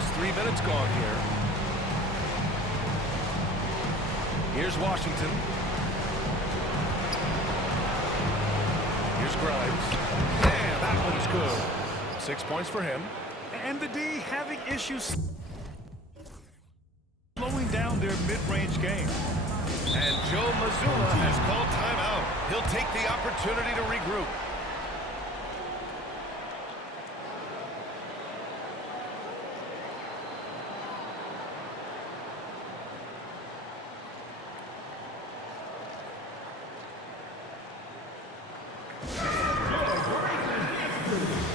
Almost 3 minutes gone here. Here's Washington. Here's Grimes. And that one's good. 6 points for him. And the D having issues slowing down their mid-range game. And Joe Mazzulla has called timeout. He'll take the opportunity to regroup.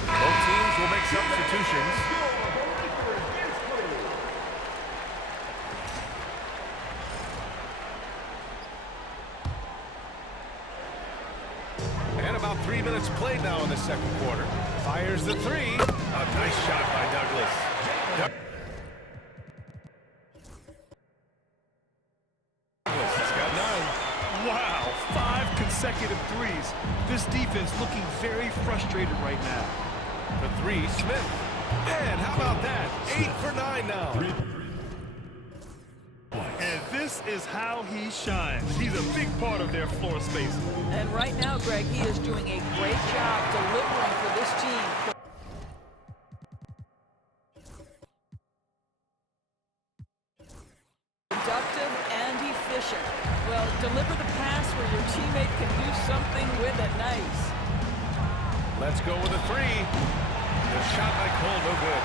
Both teams will make substitutions. And about 3 minutes played now in the second quarter. Fires the three. A nice shot by Douglas. He's got 9. Wow, 5 consecutive threes. This defense looking very frustrated right now. The three, Smith. And how about that? 8 for 9 now. And this is how he shines. He's a big part of their floor space. And right now, Greg, he is doing a great job delivering for this team. Productive and efficient. Well, deliver the pass where your teammate can do something with it nice. Let's go with a three. The shot by Cole, no good.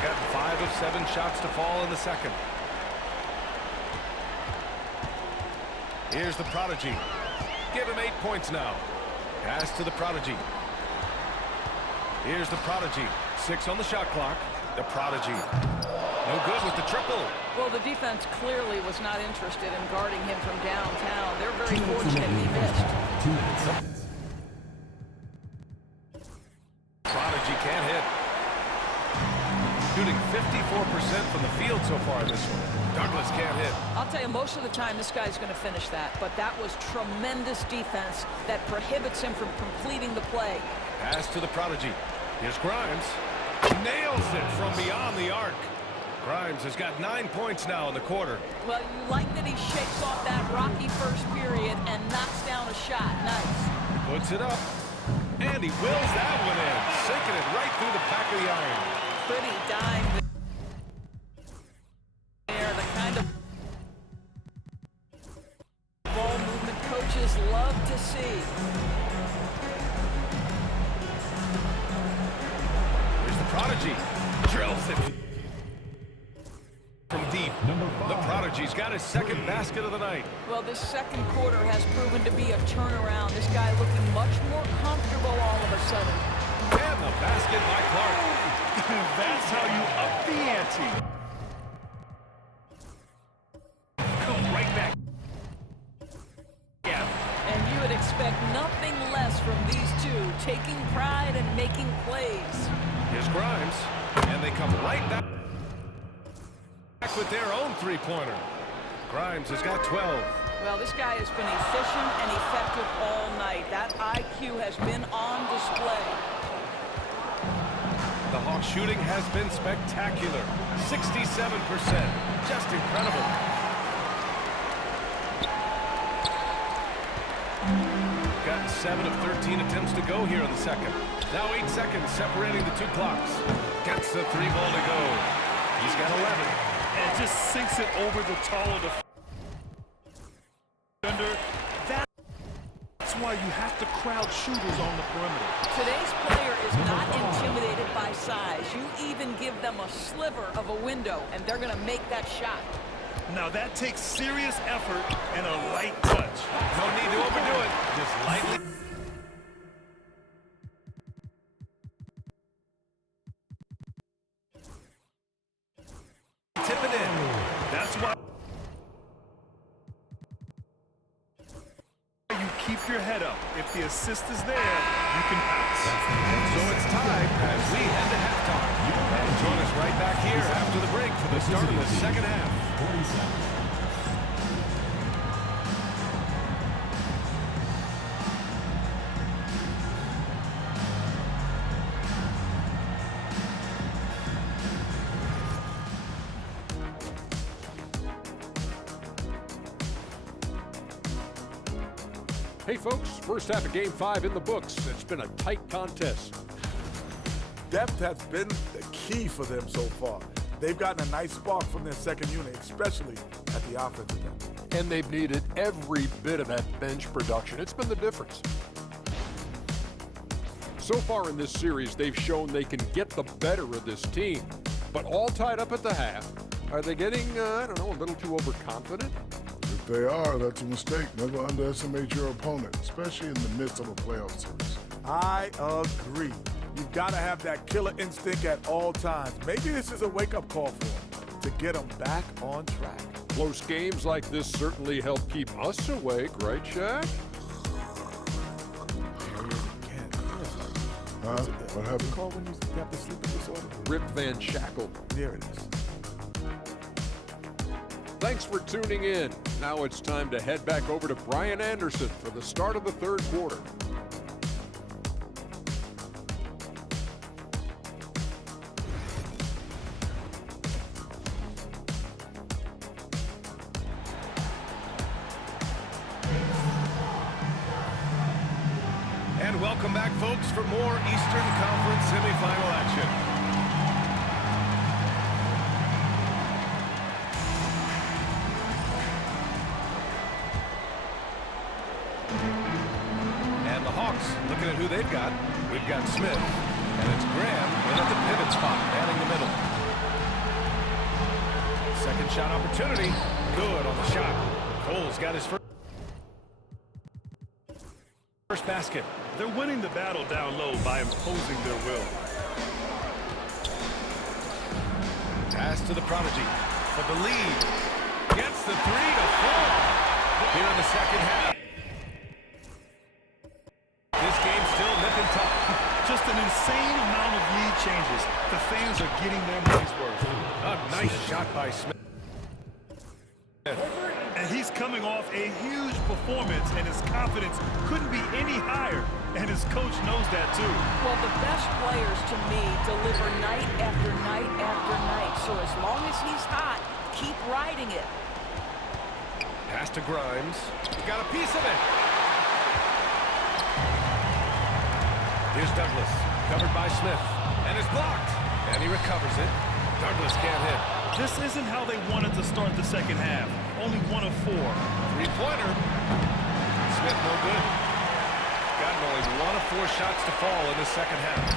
Got 5 of 7 shots to fall in the second. Here's the Prodigy. Give him 8 points now. Pass to the Prodigy. Here's the Prodigy. 6 on the shot clock. The Prodigy. No good with the triple. Well, the defense clearly was not interested in guarding him from downtown. They're very fortunate he missed. Prodigy can't hit. Shooting 54% from the field so far in this one. Douglas can't hit. I'll tell you, most of the time this guy's going to finish that, but that was tremendous defense that prohibits him from completing the play. Pass to the Prodigy. Here's Grimes. Nails it from beyond the arc. Grimes has got 9 points now in the quarter. Well, you like that he shakes off that rocky first period and knocks down a shot. Nice. Puts it up. And he wills that one in. Sinking it right through the back of the iron. Pretty dime. They're the kind of ball movement coaches love to see. Here's the Prodigy. Drills it from deep. The Prodigy's got his second basket of the night. Well, this second quarter has proven to be a turnaround. This guy looking much more comfortable all of a sudden. And the basket by Clark. That's how you up the ante. Come right back. Yeah. And you would expect nothing less from these two, taking pride and making plays. Here's Grimes. And they come right back with their own three-pointer. Grimes has got 12. Well, this guy has been efficient and effective all night. That IQ has been on display. The Hawks shooting has been spectacular. 67%. Just incredible. Got 7 of 13 attempts to go here in the second. Now 8 seconds separating the two clocks. Gets the 3 ball to go. He's got 11. And just sinks it over the taller defender. That's why you have to crowd shooters on the perimeter. Today's player is not intimidated by size. You even give them a sliver of a window, and they're going to make that shot. Now that takes serious effort and a light touch. No need to overdo it. Just lightly. Tip it in. That's why you keep your head up. If the assist is there, you can pass. So it's time as we head to halftime. And join us right back here after the break for the start of the second half. Hey folks, first half of Game 5 in the books. It's been a tight contest. Depth has been the key for them so far. They've gotten a nice spark from their second unit, especially at the offensive end. And they've needed every bit of that bench production. It's been the difference. So far in this series, they've shown they can get the better of this team. But all tied up at the half. Are they getting, I don't know, a little too overconfident? If they are, that's a mistake. Never underestimate your opponent, especially in the midst of a playoff series. I agree. You've got to have that killer instinct at all times. Maybe this is a wake-up call for them to get them back on track. Close games like this certainly help keep us awake, right, Shaq? What happened? Call when you have the sleeping disorder? Rip Van Shackle. There it is. Thanks for tuning in. Now it's time to head back over to Brian Anderson for the start of the third quarter. And welcome back, folks, for more Eastern Conference semifinal action. And the Hawks, looking at who they've got. We've got Smith, and it's Graham in at the pivot spot, manning the middle. Second shot opportunity. Good on the shot. Cole's got his first basket. They're winning the battle down low by imposing their will. Pass to the Prodigy for the lead. Gets the three to fall here in the second half. This game's still nip and tuck. Just an insane amount of lead changes. The fans are getting their money's worth. A nice shot by Smith. And he's coming off a huge performance, and his confidence couldn't be any higher. And his coach knows that, too. Well, the best players, to me, deliver night after night after night. So as long as he's hot, keep riding it. Pass to Grimes. Got a piece of it. Here's Douglas, covered by Smith, and is blocked. And he recovers it. Douglas can't hit. This isn't how they wanted to start the second half. Only 1 of 4. Three-pointer. Smith no good. Gotten only 1 of 4 shots to fall in the second half.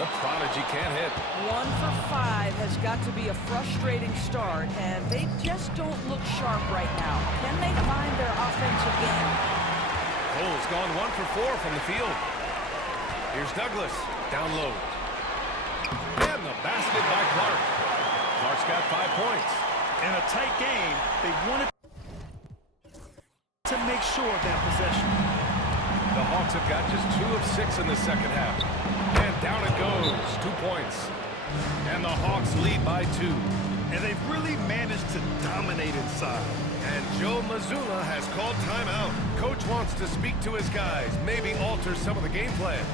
The Prodigy can't hit. 1 for 5 has got to be a frustrating start, and they just don't look sharp right now. Can they find their offense again? Cole's gone 1 for 4 from the field. Here's Douglas, down low. And the basket by Clark. Clark's got 5 points. In a tight game, they wanted to make sure of that possession. The Hawks have got just 2 of 6 in the second half. And down it goes, 2 points. And the Hawks lead by 2. And they've really managed to dominate inside. And Joe Mazzulla has called timeout. Coach wants to speak to his guys, maybe alter some of the game plan.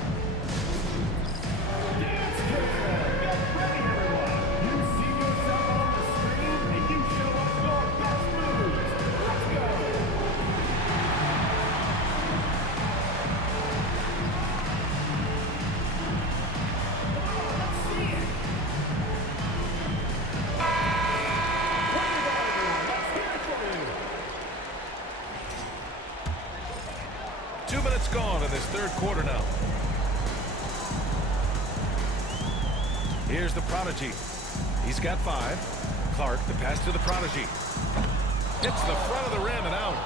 Gone in this third quarter now. Here's the Prodigy. He's got 5. Clark, the pass to the Prodigy. Hits the front of the rim and out.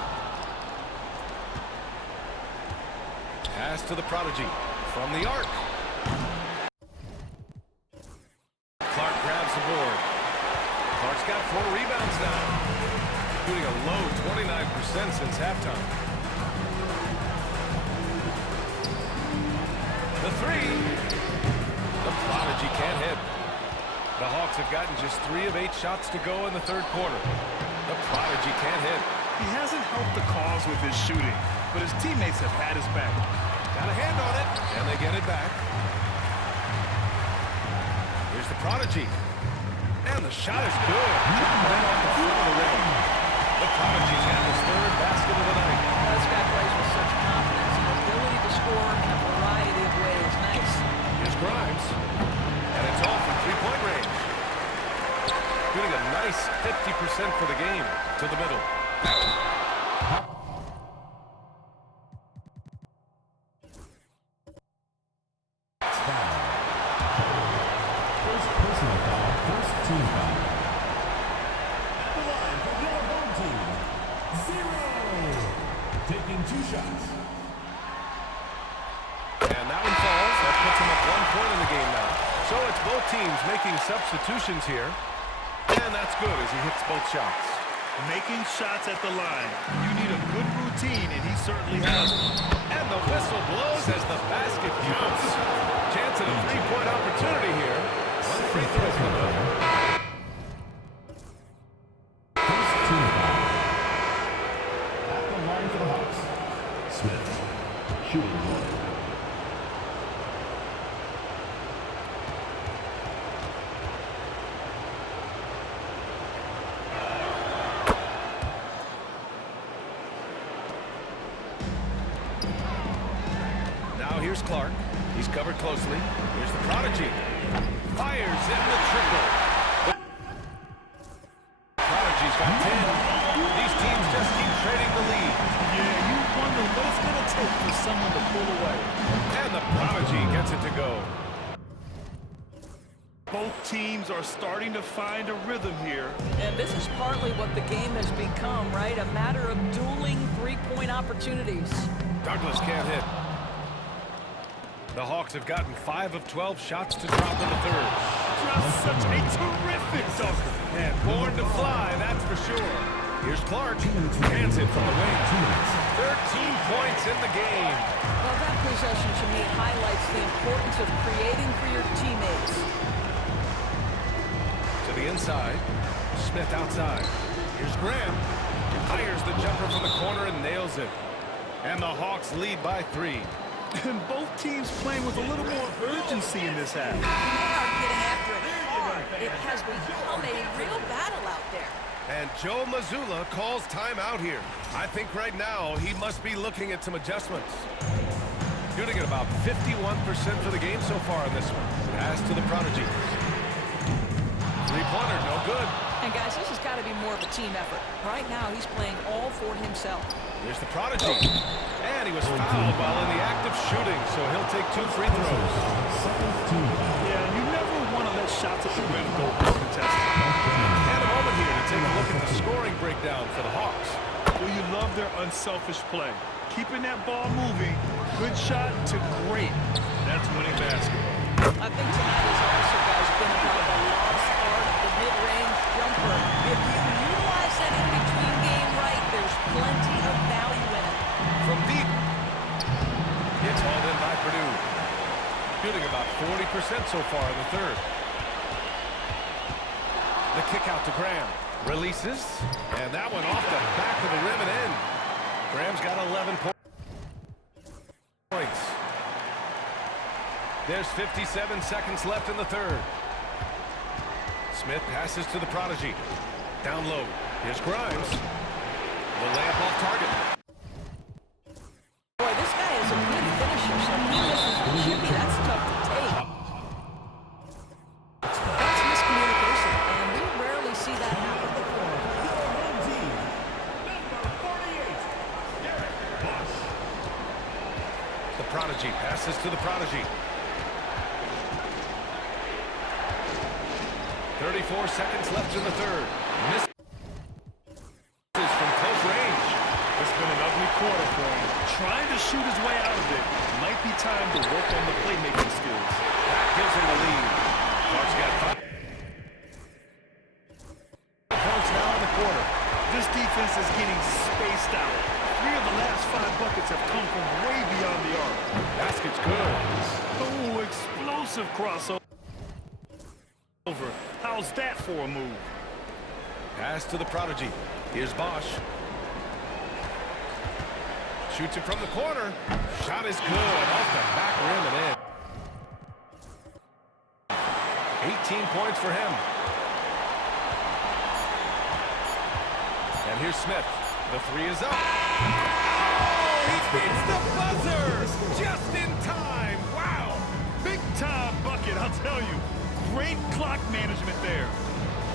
Pass to the Prodigy from the arc. Clark grabs the board. Clark's got 4 rebounds now, shooting a low 29% since halftime. The 3. The Prodigy can't hit. The Hawks have gotten just 3 of 8 shots to go in the third quarter. The Prodigy can't hit. He hasn't helped the cause with his shooting, but his teammates have had his back. Got a hand on it, and they get it back. Here's the Prodigy. And the shot is good. Dropping it off the front of the rim. The Prodigy's got his 3rd basket of the night. This guy plays with such confidence and ability to score in a variety of ways. Nice. Here's Grimes. And it's off from three-point range. Shooting a nice 50% for the game to the middle. First personal foul, first team foul. The line for your home team, 0. Taking 2 shots. And that one falls. That puts him up 1 point in the game now. So it's both teams making substitutions here. And that's good as he hits both shots. Making shots at the line. You need a good routine, and he certainly has one. And the whistle blows as the basket counts. Chance at a three-point opportunity here. One free throw coming up. First team foul. At the line for the Hawks, Smith, shooting 1. Here's Clark. He's covered closely. Here's the prodigy. Fires in the triple. Prodigy's got 10. These teams just keep trading the lead. Yeah, you wonder what it's going to take for someone to pull away. And the prodigy gets it to go. Both teams are starting to find a rhythm here. And this is partly what the game has become, right? A matter of dueling three-point opportunities. Douglas can't hit. The Hawks have gotten 5 of 12 shots to drop in the third. Just such a terrific dunker. And born to fly, that's for sure. Here's Clark. Hands it from the wing. 13 points in the game. Well, that possession to me highlights the importance of creating for your teammates. To the inside. Smith outside. Here's Graham. Fires the jumper from the corner and nails it. And the Hawks lead by 3. And both teams playing with a little more urgency in this half. They are getting after it hard. It has become a real battle out there. And Joe Mazzulla calls timeout here. I think right now he must be looking at some adjustments. Shooting at about 51% for the game so far in this one. Pass to the prodigy. Three-pointer, no good. And guys, this has got to be more of a team effort. Right now, he's playing all for himself. Here's the prodigy. And he was fouled while in the act of shooting, so he'll take 2 free throws. Yeah, you never want to let shots at the rim go uncontested. And a moment here to take a look at the scoring breakdown for the Hawks. Well, you love their unselfish play. Keeping that ball moving, good shot to great. That's winning basketball. I think tonight has also, guys, been about the lost art of the mid-range jumper. If you utilize that in-between game right, there's plenty of value in it. From deep. It's hauled in by Purdue. Shooting about 40% so far in the third. The kick out to Graham. Releases. And that one off the back of the rim and in. Graham's got 11 points. There's 57 seconds left in the third. Smith passes to the prodigy. Down low. Here's Grimes. The layup off target. Boy, this guy is a good finisher, so he misses the shimmy. That's tough to take. That's miscommunication, and we rarely see that happen. The prodigy passes to the prodigy. 34 seconds left in the third. Misses from close range. It's been an ugly quarter for him. Trying to shoot his way out of it. Might be time to work on the playmaking skills. That gives him the lead. Clark's got 5 points now in the quarter. This defense is getting spaced out. 3 of the last 5 buckets have come from way beyond the arc. Basket's good. Oh, explosive crossover. How's that for a move? Pass to the prodigy. Here's Bosch. Shoots it from the corner. Shot is good. Off the back rim and in. 18 points for him. And here's Smith. The 3 is up. Oh! he beats the buzzer just in time. Wow. Big time bucket, I'll tell you. Great clock management there.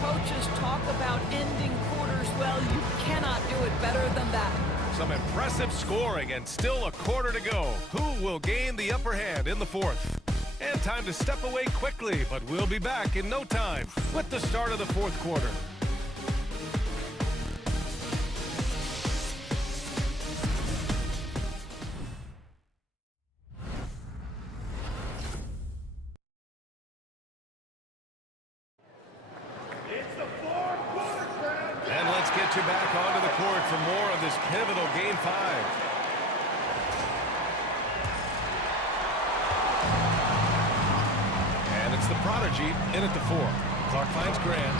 Coaches talk about ending quarters well. You cannot do it better than that. Some impressive scoring and still a quarter to go. Who will gain the upper hand in the fourth? And time to step away quickly, but we'll be back in no time with the start of the fourth quarter. And let's get you back onto the court for more of this pivotal Game 5. And it's the Prodigy in at the 4. Clark finds Grant.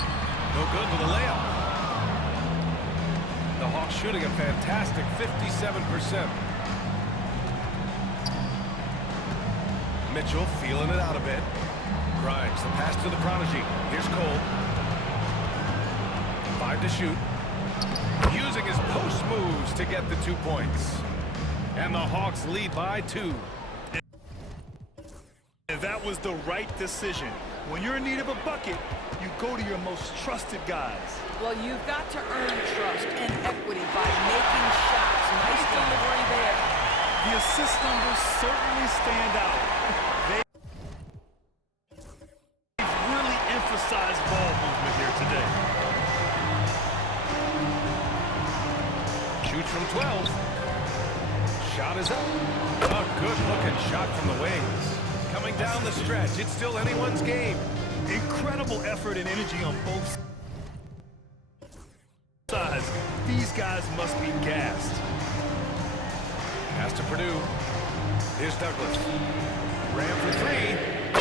No good with a layup. The Hawks shooting a fantastic 57%. Mitchell feeling it out a bit. Grimes, the pass to the Prodigy. Here's Cole. 5 to shoot. Using his post moves to get the 2 points. And the Hawks lead by 2. And that was the right decision. When you're in need of a bucket, you go to your most trusted guys. Well, you've got to earn trust and equity by making shots. Nice delivery there. The assist numbers certainly stand out. They've really emphasized ball movement here today. Shoots from 12. Shot is up. A good-looking shot from the wings. Coming down the stretch, it's still anyone's game. Incredible effort and energy on both sides. These guys must be gassed. Pass to Purdue. Here's Douglas. Ram for 3.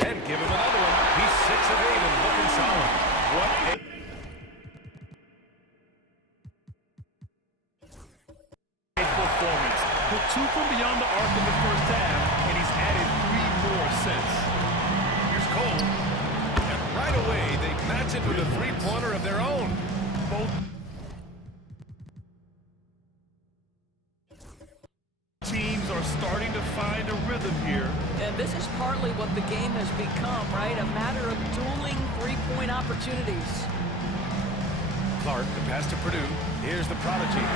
And give him another one. He's 6 of 8 and looking solid. What a performance. Put 2 from beyond the arc in the first half, and he's added 3 more since. Here's Cole. And right away, they match it with a three-pointer of their own. Both teams are starting to find a rhythm here. And this is partly what the game has become, right? A matter of dueling three-point opportunities. Clark, the pass to Purdue. Here's the Prodigy.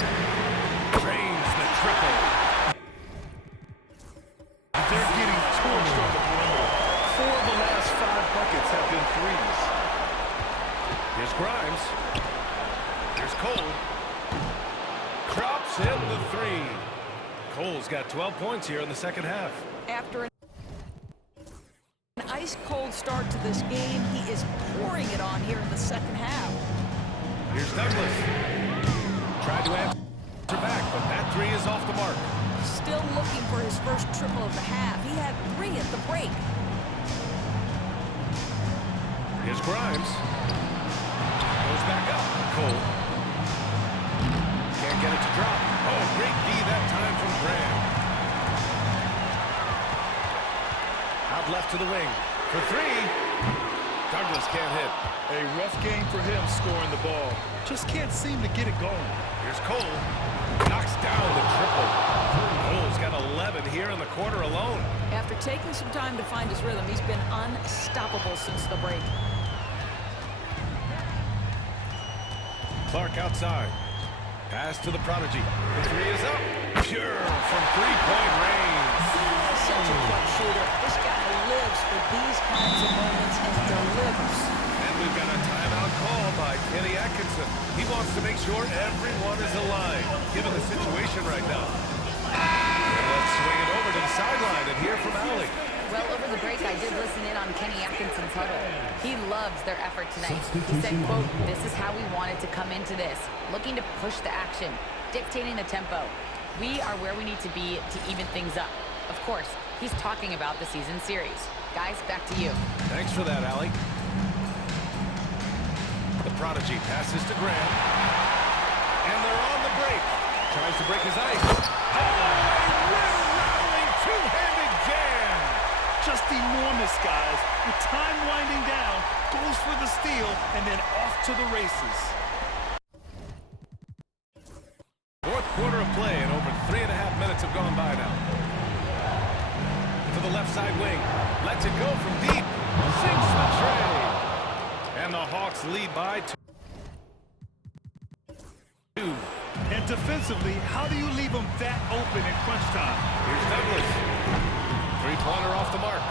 Drains the triple. They're getting torched on the perimeter. 4 of the last 5 buckets have been threes. Here's Grimes. Here's Cole. Drops in the 3. Cole's got 12 points here in the second half. After an ice-cold start to this game, he is pouring it on here in the second half. Here's Douglas. Tried to answer back, but that 3 is off the mark. Still looking for his first triple of the half. He had 3 at the break. Here's Grimes. Goes back up. Cole. Can't get it to drop. Oh, great D that time from Graham. Out left to the wing. For 3. Douglas can't hit. A rough game for him scoring the ball. Just can't seem to get it going. Here's Cole. Knocks down the triple. Cole's got 11 here in the quarter alone. After taking some time to find his rhythm, he's been unstoppable since the break. Clark outside. Pass to the Prodigy. The 3 is up. Pure from three-point range. Such a clutch shooter. This guy lives for these kinds of moments and delivers. And we've got a timeout call by Kenny Atkinson. He wants to make sure everyone is aligned, given the situation right now. And let's swing it over to the sideline and hear from Allie. Well, over the break, I did listen in on Kenny Atkinson's huddle. He loves their effort tonight. He said, quote, "This is how we wanted to come into this, looking to push the action, dictating the tempo. We are where we need to be to even things up." Of course, he's talking about the season series. Guys, back to you. Thanks for that, Allie. The Prodigy passes to Graham. And they're on the break. Tries to break his ice. Oh, a rim-rattling two-handed jam. Just enormous, guys. With time winding down, goes for the steal, and then off to the races. Fourth quarter of play and over 3.5 minutes have gone by now. To the left side wing. Lets it go from deep. Sinks the tray. And the Hawks lead by 2. And defensively, how do you leave them that open in crunch time? Here's Douglas. Three-pointer off the mark.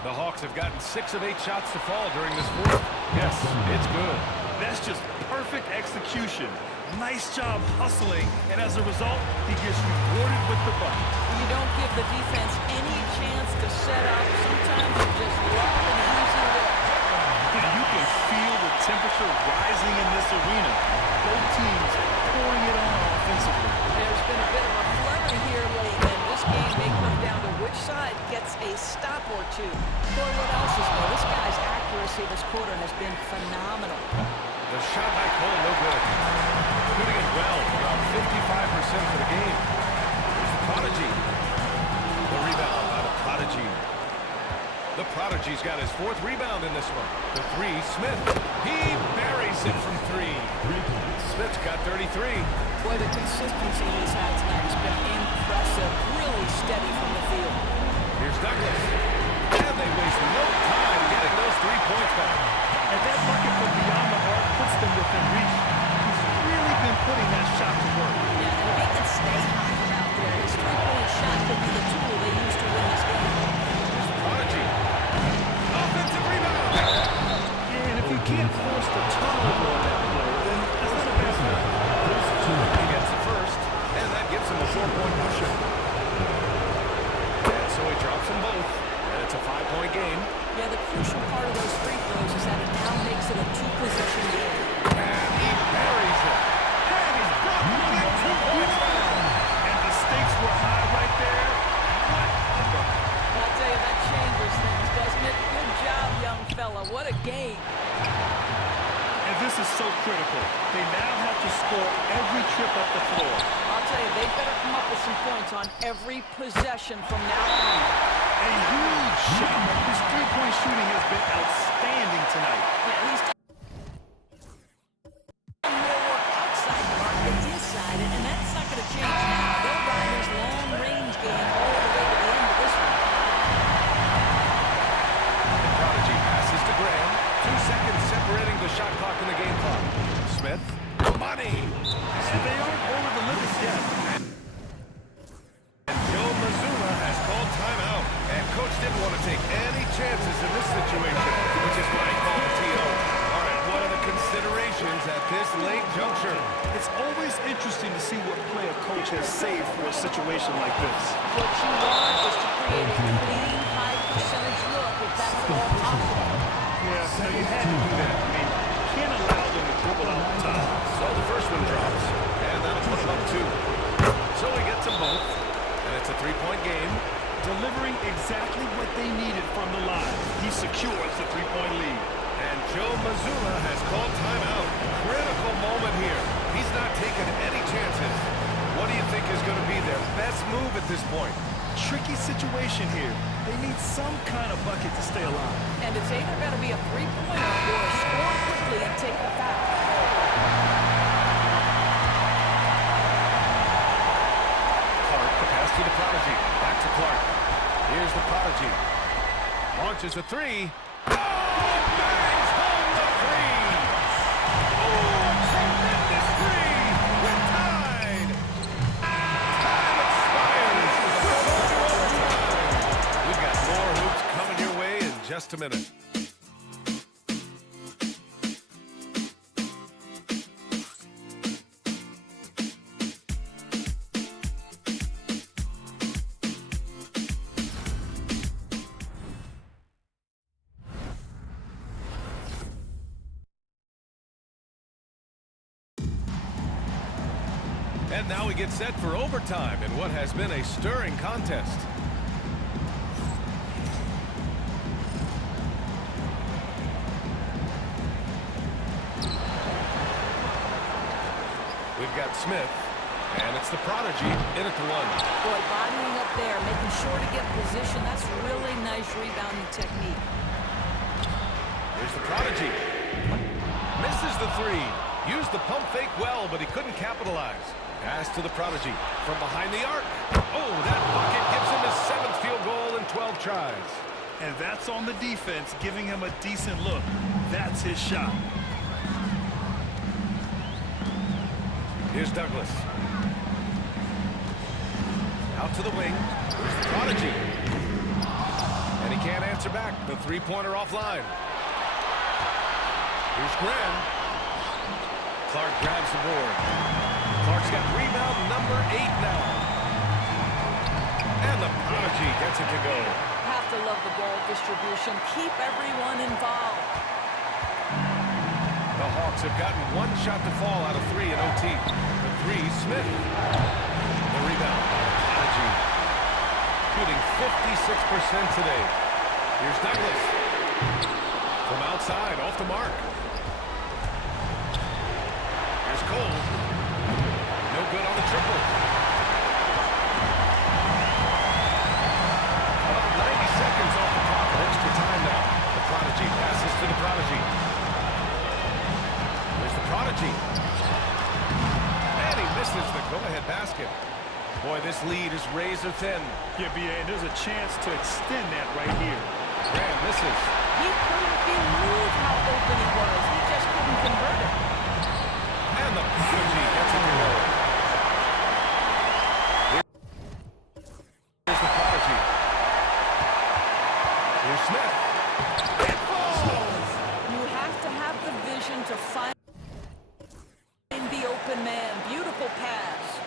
The Hawks have gotten 6 of 8 shots to fall during this fourth. Yes, it's good. That's just perfect execution. Nice job hustling, and as a result, he gets rewarded with the bucket. You don't give the defense any chance to set up. Sometimes you just love an easy look. And you can feel the temperature rising in this arena. Both teams pouring it on offensively. There's been a bit of a flurry here late, and this game may come down to which side gets a stop or two. Boy, what else is new? This guy's accuracy this quarter has been phenomenal. The shot by Cole, no good. Shooting it well, around 55% for the game. Here's the Prodigy. The rebound by the Prodigy. The Prodigy's got his 4th rebound in this one. The 3, Smith. He buries it from 3. Smith's got 33. Boy, the consistency he's had tonight has been impressive. Really steady from the field. Here's Douglas. And they waste no time getting those 3 points back. And that bucket from beyond the arc puts them within reach. He's really been putting that shot to work. Yeah, and if he can stay hot from out there, his three-point shot could be the tool they use to win this game. Here's the Prodigy. Offensive rebound. Yeah, and if you can't force the turnover on that play, then that's not a bad thing. He gets the first, and that gives him a 4-point cushion. And so he drops them both, and it's a 5-point game. Yeah, the crucial part of those free throws is that it now makes it a 2-position game. And he buries it. And he's brought within 2 points now. And the stakes were high right there. What a bucket. I'll tell you, that changes things, doesn't it? Good job, young fella. What a game. And this is so critical. They now have to score every trip up the floor. I'll tell you, they better come up with some points on every possession from now on. A huge shot. His three-point shooting has been outstanding tonight. Yeah, he's done more work outside the arc than inside it, and that's not going to change now. They'll ride his long-range game all the way to the end of this one. Prodigy passes to Graham. 2 seconds separating the shot clock and the game clock. Smith, money. And they aren't over the limit yet. And Joe Mazzulla has called timeout. And Coach didn't want to take any chances in this situation, which is why he called a TO. All right, what are the considerations at this late juncture? It's always interesting to see what play a coach has saved for a situation like this. What you want is to create a clean, high-percentage look if that's at all possible. Yeah, so you had to do that. I mean, you can't allow them to dribble out the top. So the first one drops, and that'll put him up 2. So he gets them both, and it's a 3-point game. Delivering exactly what they needed from the line. He secures the 3-point lead. And Joe Mazzulla has called timeout. Critical moment here. He's not taking any chances. What do you think is going to be their best move at this point? Tricky situation here. They need some kind of bucket to stay alive. And it's either got to be a three-pointer or score quickly and take the foul. Clark, the pass to the Prodigy. Back to Clark. Here's the Prodigy. Launches a 3. Oh, bangs home the 3. Oh, tremendous 3. We're tied. Time expires. We're going to overtime. We've got more hoops coming your way in just a minute. And now we get set for overtime in what has been a stirring contest. We've got Smith, and it's the Prodigy in at the 1. Boy, bodying up there, making sure to get position. That's really nice rebounding technique. Here's the Prodigy. Misses the 3. Used the pump fake well, but he couldn't capitalize. Pass to the prodigy from behind the arc. Oh, that bucket gives him his 7th field goal in 12 tries. And that's on the defense, giving him a decent look. That's his shot. Here's Douglas. Out to the wing. Here's the prodigy. And he can't answer back. The three-pointer offline. Here's Graham. Clark grabs the board. Clark's got rebound number 8 now. And the prodigy gets it to go. Have to love the ball distribution. Keep everyone involved. The Hawks have gotten one shot to fall out of 3 in OT. The 3, Smith. The rebound by the prodigy. Shooting 56% today. Here's Douglas. From outside, off the mark. Here's Cole. No good on the triple. About 90 seconds off the clock. Extra time now. The prodigy passes to the prodigy. There's the prodigy. And he misses the go-ahead basket. Boy, this lead is razor thin. Yeah, B.A., there's a chance to extend that right here. Graham misses. He couldn't believe how open he was. He just couldn't convert it. And the prodigy gets it to go. Here's the prodigy. Here's Smith. It falls! You have to have the vision to find the open man. Beautiful pass.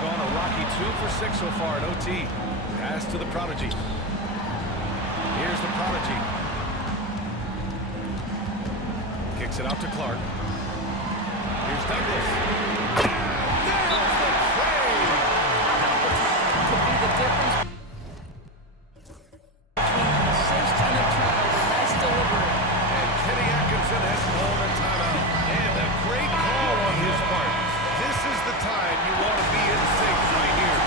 Gone a rocky 2 for 6 so far at OT. Pass to the prodigy. Here's the prodigy. Kicks it out to Clark. Here's Douglas. There's the trade! Could be the difference between an assist and a turnover. Nice delivery. And Kenny Atkinson has called a timeout. And a great call on his part. This is the time you want to be in sync right here.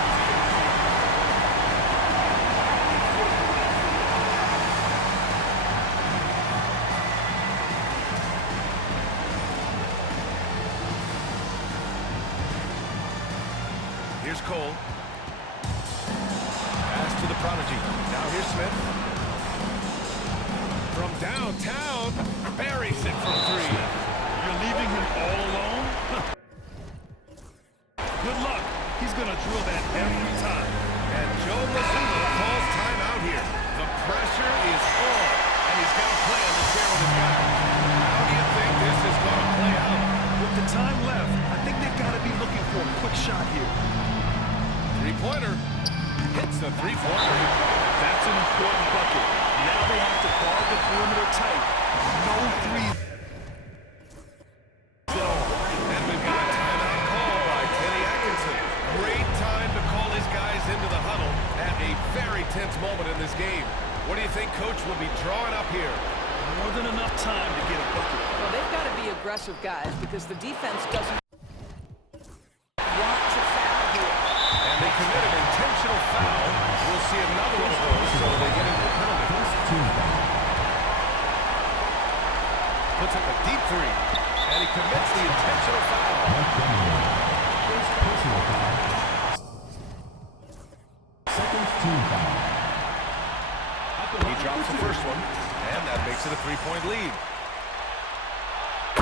Here's Cole. Pass to the prodigy. Now here's Smith. From downtown, buries it from 3. You're leaving him all alone? Good luck. He's going to drill that every time. And Joe Mazzulla calls timeout here. The pressure is on, and he's got a plan to share with his guys. How do you think this is going to play out? With the time left, I think they've got to be looking for a quick shot here. Three-pointer. Hits the three-pointer. That's an important bucket. Now they have to guard the perimeter tight. No threes. And we've got a timeout call by Kenny Atkinson. Great time to call his guys into the huddle at a very tense moment in this game. What do you think Coach will be drawing up here? More than enough time to get a bucket. Well, they've got to be aggressive, guys, because the defense doesn't want to foul here. And they commit an intentional foul. We'll see another one of those, so they get into the penalty. Puts up a deep 3, and he commits the intentional foul. Second team foul. He drops the first one, and that makes it a 3-point lead.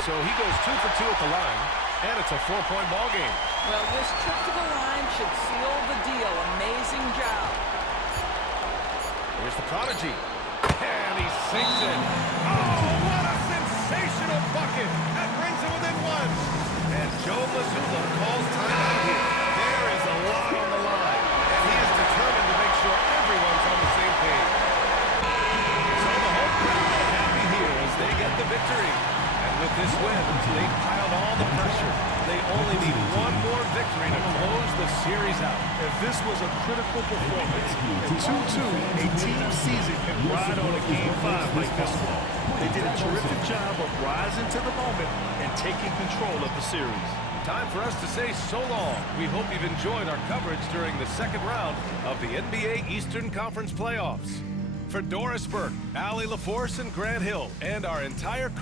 So he goes 2 for 2 at the line, and it's a 4-point ball game. Well, this trip to the line should seal the deal. Amazing job. Here's the prodigy, and he sinks it. Oh, what a sensational bucket! That brings it within 1. And Joe Mazzulla calls timeout here. There is a lot on the line, and he is determined to make sure everyone's on the same page. So the whole crowd happy here as they get the victory. And with this win, they've piled all the pressure. They only need one more victory to close the series out. If this was a critical performance, in 2-2, a team season can ride on a Game 5 like this one. They did a terrific job of rising to the moment and taking control of the series. Time for us to say so long. We hope you've enjoyed our coverage during the second round of the NBA Eastern Conference playoffs. For Doris Burke, Allie LaForce, and Grant Hill, and our entire crew,